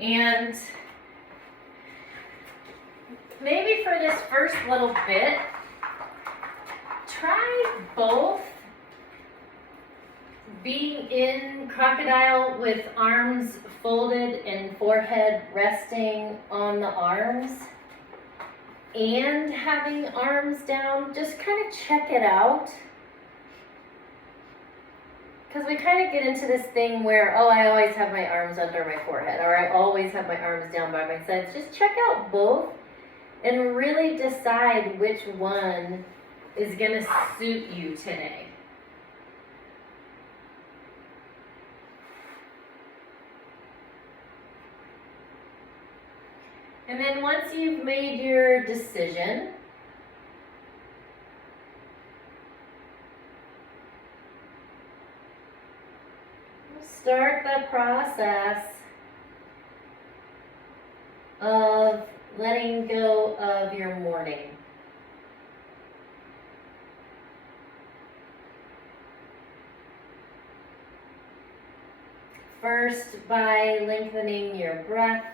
And maybe for this first little bit, try both being in crocodile with arms folded and forehead resting on the arms and having arms down. Just kind of check it out. Because we kind of get into this thing where, oh, I always have my arms under my forehead, or I always have my arms down by my sides. Just check out both and really decide which one is going to suit you today. And then once you've made your decision, start the process of letting go of your morning. First, by lengthening your breath.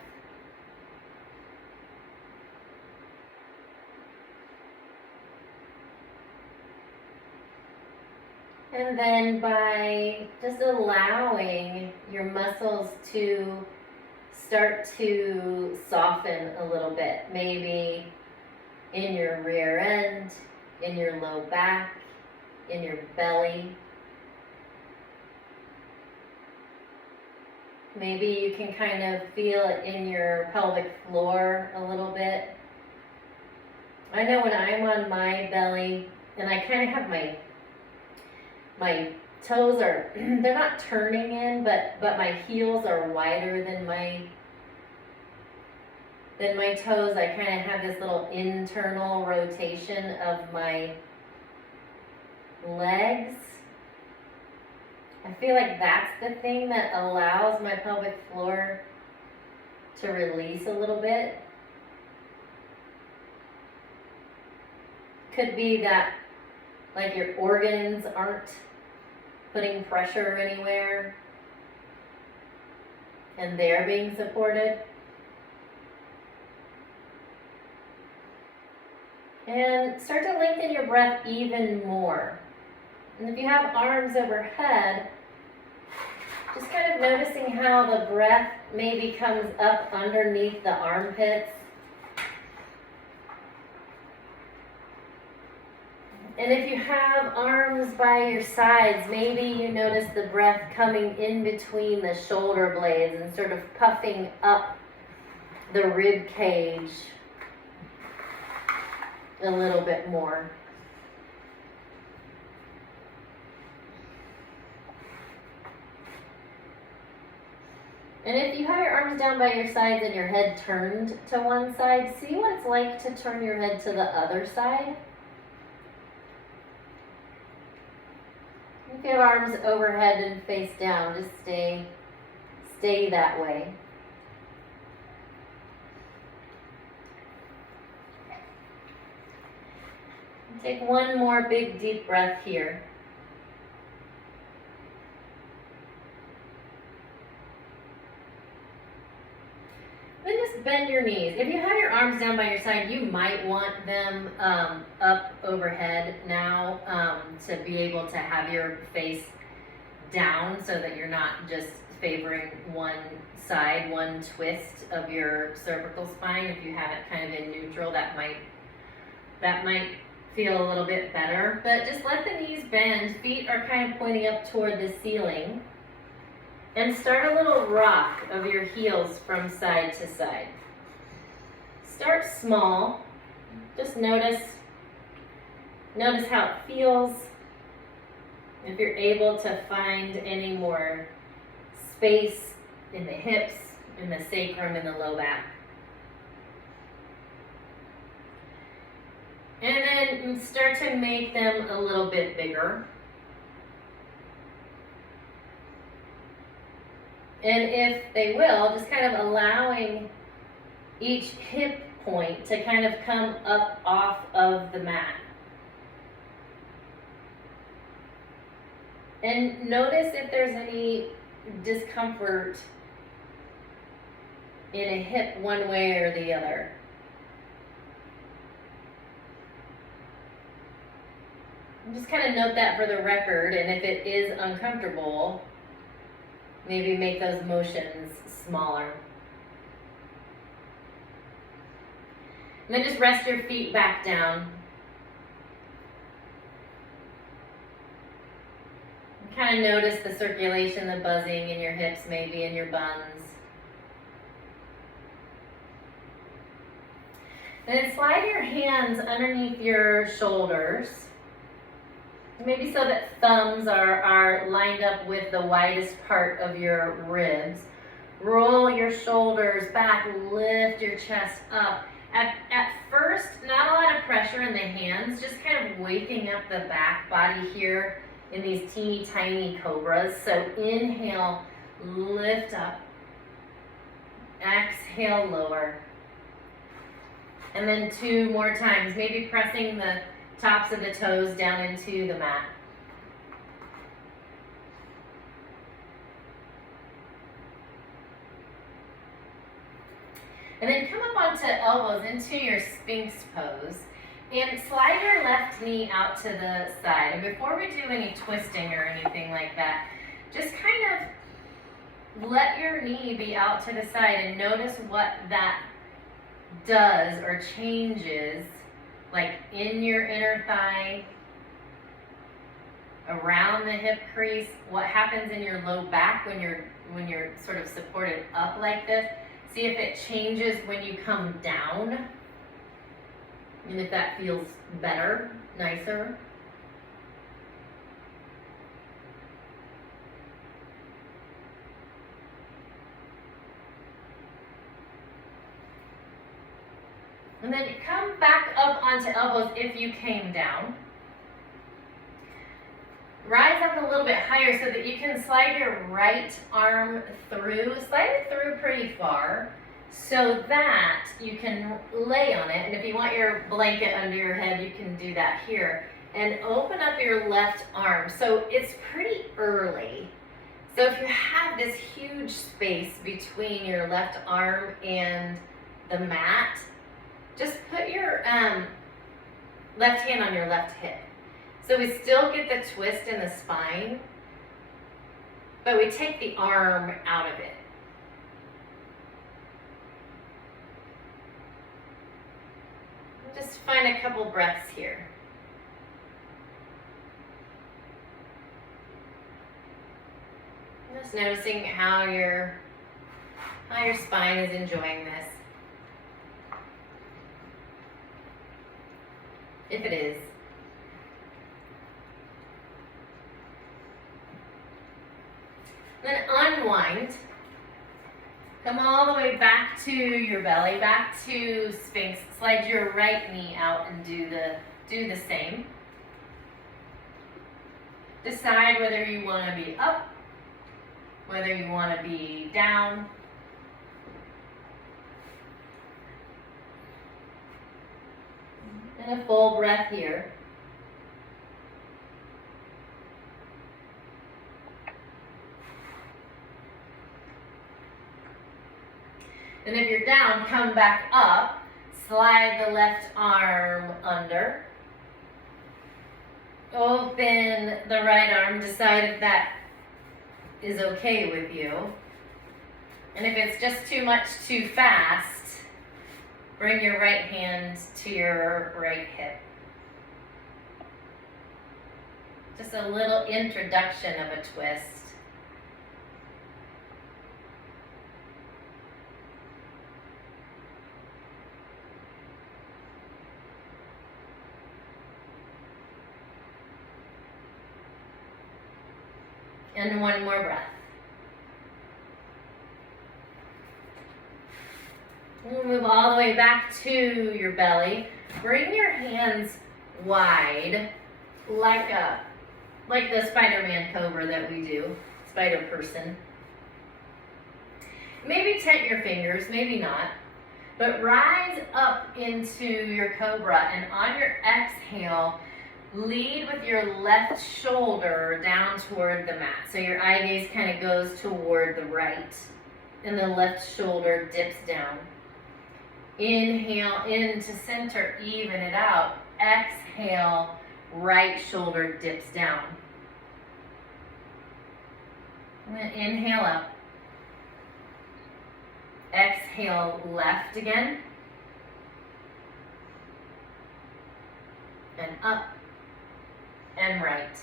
And then by just allowing your muscles to start to soften a little bit, maybe in your rear end, in your low back, in your belly. Maybe you can kind of feel it in your pelvic floor a little bit. I know when I'm on my belly and I kind of have my toes are, they're not turning in, but my heels are wider than my toes. I kind of have this little internal rotation of my legs. I feel like that's the thing that allows my pelvic floor to release a little bit. Could be that like your organs aren't putting pressure anywhere and they're being supported. And start to lengthen your breath even more. And if you have arms overhead, just kind of noticing how the breath maybe comes up underneath the armpits. And if you have arms by your sides, maybe you notice the breath coming in between the shoulder blades and sort of puffing up the rib cage a little bit more. And if you have your arms down by your sides and your head turned to one side, see what it's like to turn your head to the other side. If you have arms overhead and face down, just stay that way. Take one more big deep breath here. Then just bend your knees. If you have your arms down by your side, you might want them up overhead now to be able to have your face down so that you're not just favoring one side, one twist of your cervical spine. If you have it kind of in neutral, that might feel a little bit better. But just let the knees bend. Feet are kind of pointing up toward the ceiling. And start a little rock of your heels from side to side. Start small. Just notice how it feels. If you're able to find any more space in the hips, in the sacrum, in the low back. And then start to make them a little bit bigger. And if they will, just kind of allowing each hip point to kind of come up off of the mat. And notice if there's any discomfort in a hip one way or the other. Just kind of note that for the record, and if it is uncomfortable, maybe make those motions smaller. And then just rest your feet back down. And kind of notice the circulation, the buzzing in your hips, maybe in your buns. And then slide your hands underneath your shoulders. Maybe so that thumbs are lined up with the widest part of your ribs. Roll your shoulders back, lift your chest up. At first, not a lot of pressure in the hands, just kind of waking up the back body here in these teeny tiny cobras. So inhale, lift up. Exhale, lower. And then 2 more times, maybe pressing the tops of the toes down into the mat. And then come up onto elbows into your Sphinx pose and slide your left knee out to the side. And before we do any twisting or anything like that, just kind of let your knee be out to the side and notice what that does or changes, like in your inner thigh, around the hip crease, what happens in your low back when you're sort of supported up like this. See if it changes when you come down, and if that feels better, nicer. And then come back up onto elbows if you came down. Rise up a little bit higher so that you can slide your right arm through. Slide it through pretty far so that you can lay on it. And if you want your blanket under your head, you can do that here. And open up your left arm. So it's pretty early. So if you have this huge space between your left arm and the mat, just put your left hand on your left hip. So we still get the twist in the spine, but we take the arm out of it. Just find a couple breaths here. Just noticing how your spine is enjoying this. If it is. Then unwind. Come all the way back to your belly, back to Sphinx. Slide your right knee out and do the same. Decide whether you want to be up, whether you want to be down. And a full breath here. And if you're down, come back up. Slide the left arm under. Open the right arm. Decide if that is okay with you. And if it's just too much too fast, bring your right hand to your right hip. Just a little introduction of a twist. And one more breath. We'll move all the way back to your belly. Bring your hands wide, like the Spider-Man cobra that we do, spider person. Maybe tent your fingers, maybe not. But rise up into your cobra, and on your exhale, lead with your left shoulder down toward the mat. So your eye gaze kind of goes toward the right. and the left shoulder dips down. Inhale into center, even it out. Exhale, right shoulder dips down. And then inhale up. Exhale, left again. And up and right.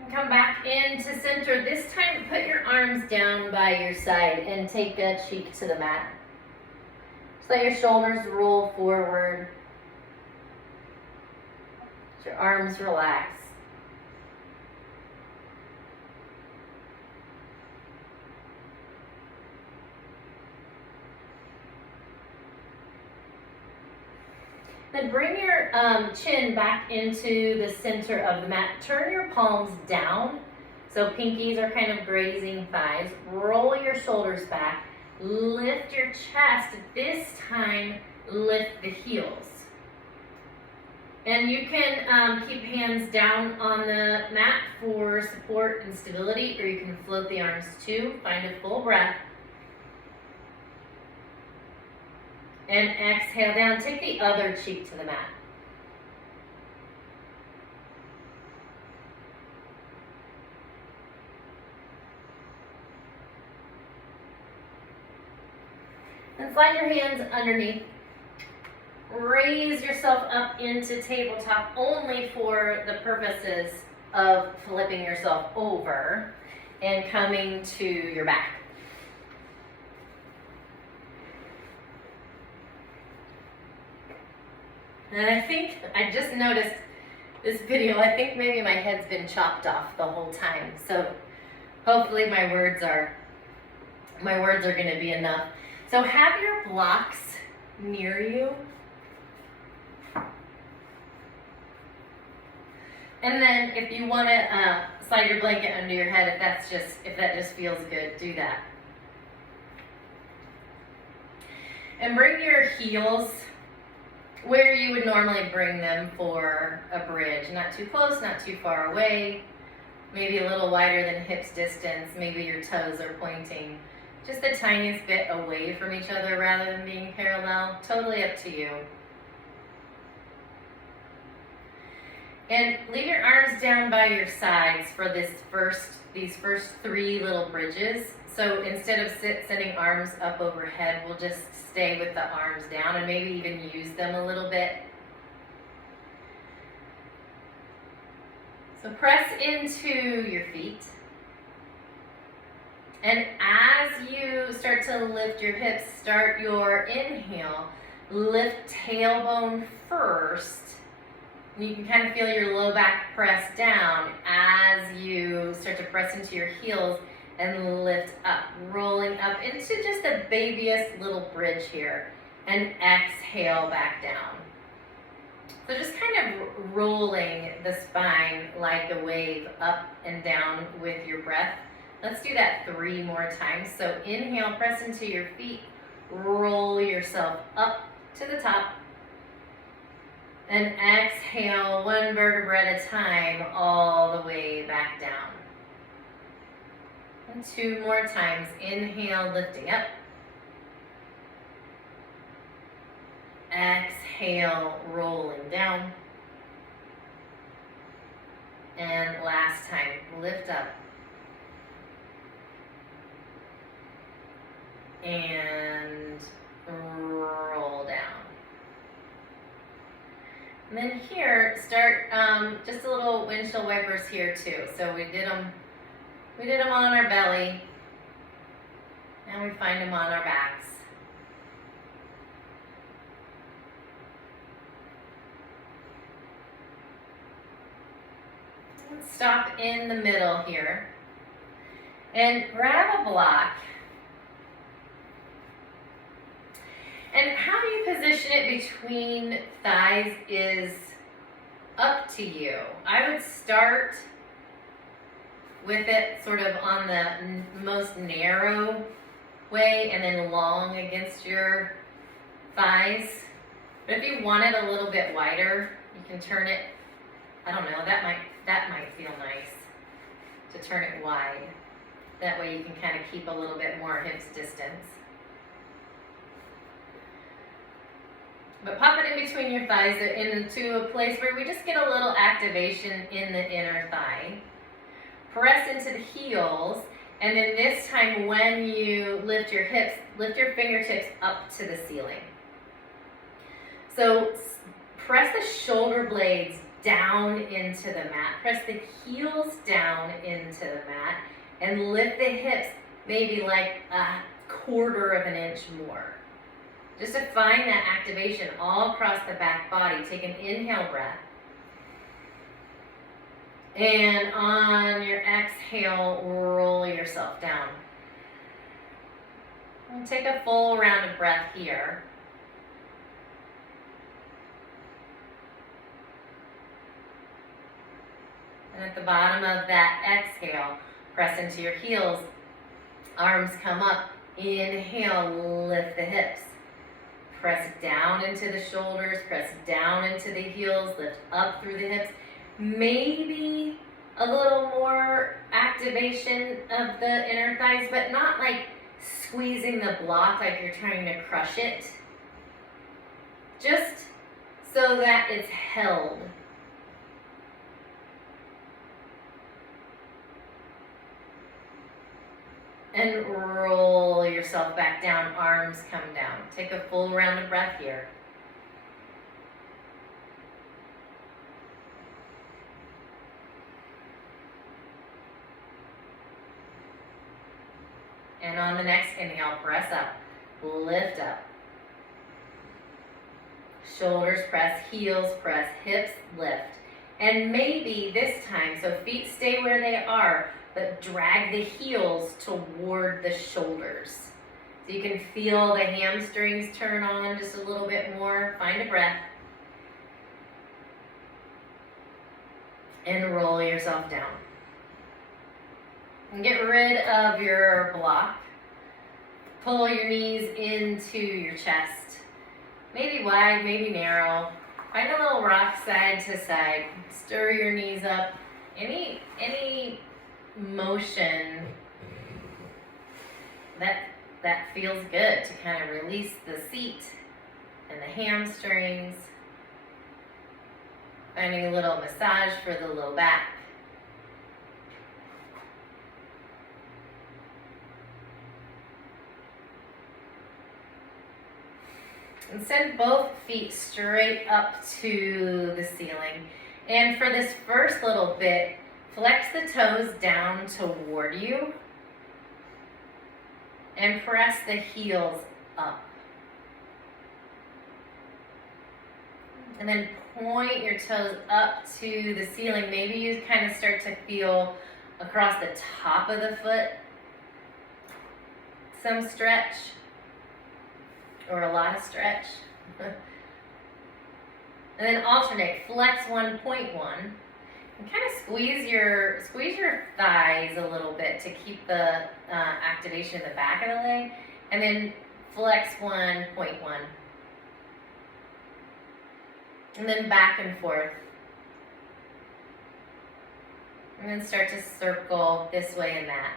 And come back into center. This time, put your arms down by your side and take a cheek to the mat. Just let your shoulders roll forward. Let your arms relax. Then bring your chin back into the center of the mat. Turn your palms down, so pinkies are kind of grazing thighs. Roll your shoulders back. Lift your chest. This time, lift the heels. And you can keep hands down on the mat for support and stability, or you can float the arms too. Find a full breath. And exhale down. Take the other cheek to the mat. And slide your hands underneath. Raise yourself up into tabletop only for the purposes of flipping yourself over and coming to your back. And I think, I just noticed this video, I think maybe my head's been chopped off the whole time. So hopefully my words are going to be enough. So have your blocks near you. And then if you want to slide your blanket under your head, if that just feels good, do that. And bring your heels where you would normally bring them for a bridge. Not too close, not too far away. Maybe a little wider than hips distance. Maybe your toes are pointing just the tiniest bit away from each other rather than being parallel. Totally up to you. And leave your arms down by your sides for these first three little bridges. So instead of sending arms up overhead, we'll just stay with the arms down and maybe even use them a little bit. So press into your feet. And as you start to lift your hips, start your inhale. Lift tailbone first. And you can kind of feel your low back press down as you start to press into your heels and lift up, rolling up into just the babyest little bridge here. And exhale back down. So just kind of rolling the spine like a wave up and down with your breath. Let's do that 3 more times. So inhale, press into your feet, roll yourself up to the top. And exhale, 1 vertebra at a time, all the way back down. And 2 more times. Inhale, lifting up. Exhale, rolling down. And last time, lift up. And roll down. And then here, start just a little windshield wipers here too. So we did them on our belly, and we find them on our backs. Let's stop in the middle here, and grab a block. And how you position it between thighs is up to you. I would start with it sort of on the most narrow way and then long against your thighs. But if you want it a little bit wider, you can turn it, I don't know, that might feel nice. to turn it wide. That way you can kind of keep a little bit more hips distance. But pop it in between your thighs into a place where we just get a little activation in the inner thigh. Press into the heels, and then this time when you lift your hips, lift your fingertips up to the ceiling. So press the shoulder blades down into the mat. Press the heels down into the mat and lift the hips maybe like a 1/4 of an inch more. Just to find that activation all across the back body. Take an inhale breath. And on your exhale, roll yourself down. And take a full round of breath here. And at the bottom of that exhale, press into your heels. Arms come up. Inhale, lift the hips. Press down into the shoulders, press down into the heels, lift up through the hips. Maybe a little more activation of the inner thighs, but not like squeezing the block like you're trying to crush it. Just so that it's held. And roll yourself back down, arms come down. Take a full round of breath here. And on the next inhale, press up, lift up. Shoulders press, heels press, hips lift. And maybe this time, so feet stay where they are, but drag the heels toward the shoulders. So you can feel the hamstrings turn on just a little bit more. Find a breath. And roll yourself down. And get rid of your block. Pull your knees into your chest. Maybe wide, maybe narrow. Find a little rock side to side. Stir your knees up. Any motion that feels good to kind of release the seat and the hamstrings. Finding a little massage for the low back. And send both feet straight up to the ceiling. And for this first little bit, flex the toes down toward you and press the heels up. And then point your toes up to the ceiling. Maybe you kind of start to feel across the top of the foot some stretch or a lot of stretch. And then alternate, flex one, point one. And kind of squeeze your thighs a little bit to keep the activation in the back of the leg. And then flex one, point one. And then back and forth. And then start to circle this way and that.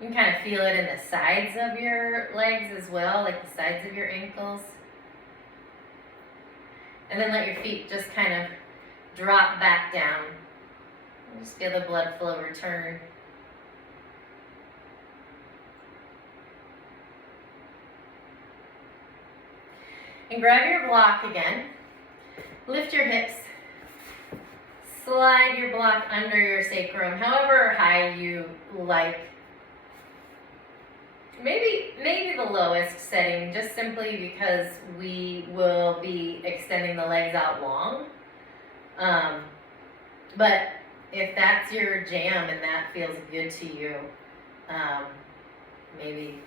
You can kind of feel it in the sides of your legs as well, like the sides of your ankles. And then let your feet just kind of drop back down. Just feel the blood flow return. And grab your block again. Lift your hips. Slide your block under your sacrum, however high you like. Maybe the lowest setting, just simply because we will be extending the legs out long. But if that's your jam and that feels good to you, maybe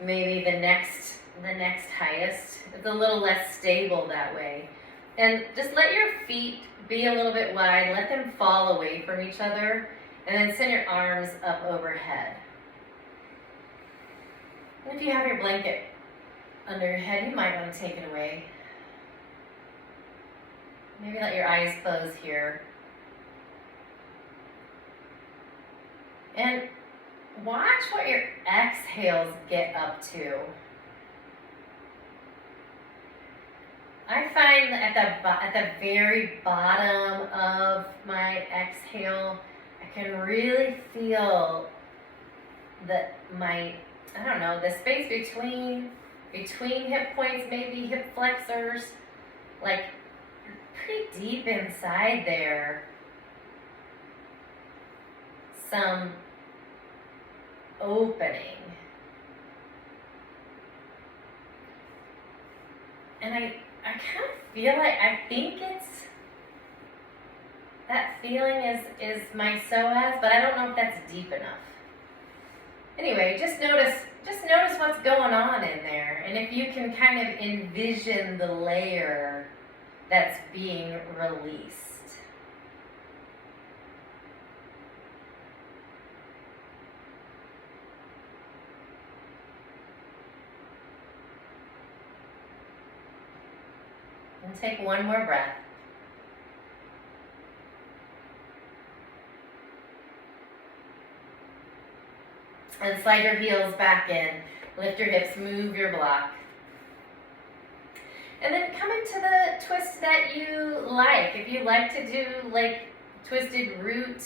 the next highest. It's a little less stable that way. And just let your feet be a little bit wide. Let them fall away from each other. And then send your arms up overhead. And if you have your blanket under your head, you might want to take it away. Maybe let your eyes close here. And watch what your exhales get up to. I find that at the very bottom of my exhale, I can really feel the space between hip points, maybe hip flexors, like pretty deep inside there. Some opening. And I kind of feel like, I think that feeling is my psoas, but I don't know if that's deep enough. Anyway, just notice what's going on in there, and if you can kind of envision the layer that's being released. And take one more breath. And slide your heels back in. Lift your hips, move your block. And then come into the twist that you like. If you like to do like twisted root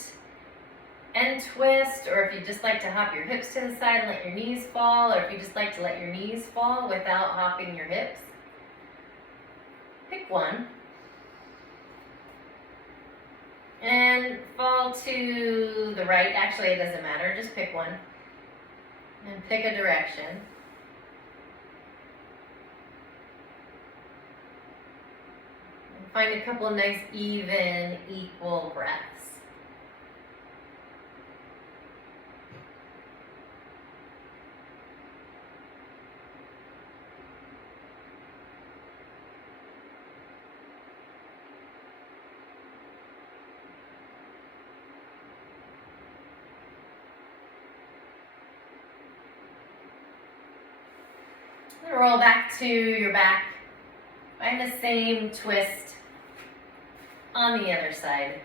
and twist, or if you just like to hop your hips to the side and let your knees fall, or if you just like to let your knees fall without hopping your hips, pick one. And fall to the right. Actually, it doesn't matter. Just pick one. And pick a direction. And find a couple of nice, even, equal breaths. And roll back to your back. Find the same twist on the other side.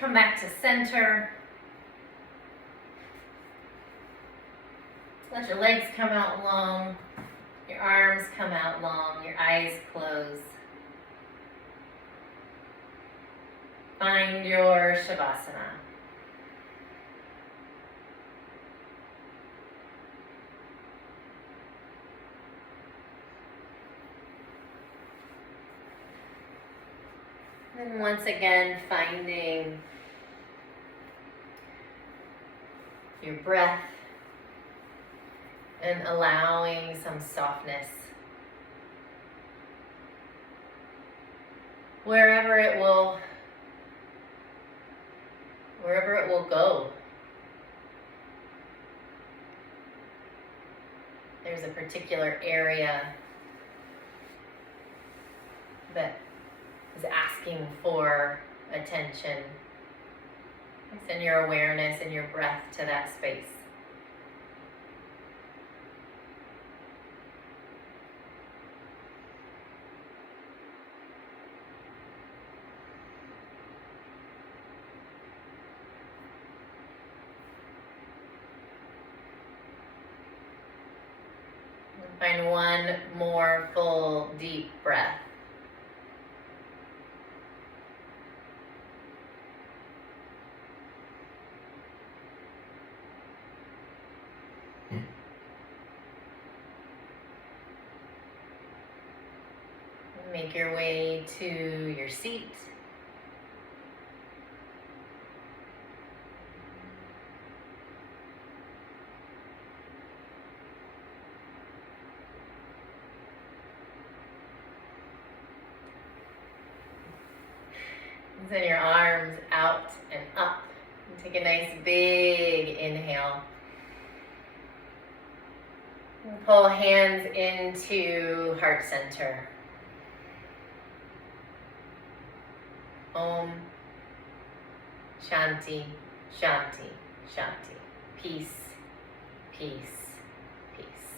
Come back to center. Let your legs come out long, your arms come out long, your eyes close. Find your Shavasana. And once again, finding your breath and allowing some softness wherever it will go. There's a particular area that is asking for attention. Send your awareness and your breath to that space. And find one more full deep breath. Make your way to your seat. Send your arms out and up. Take a nice big inhale. And pull hands into heart center. Om. Shanti, Shanti, Shanti. Peace, peace, peace.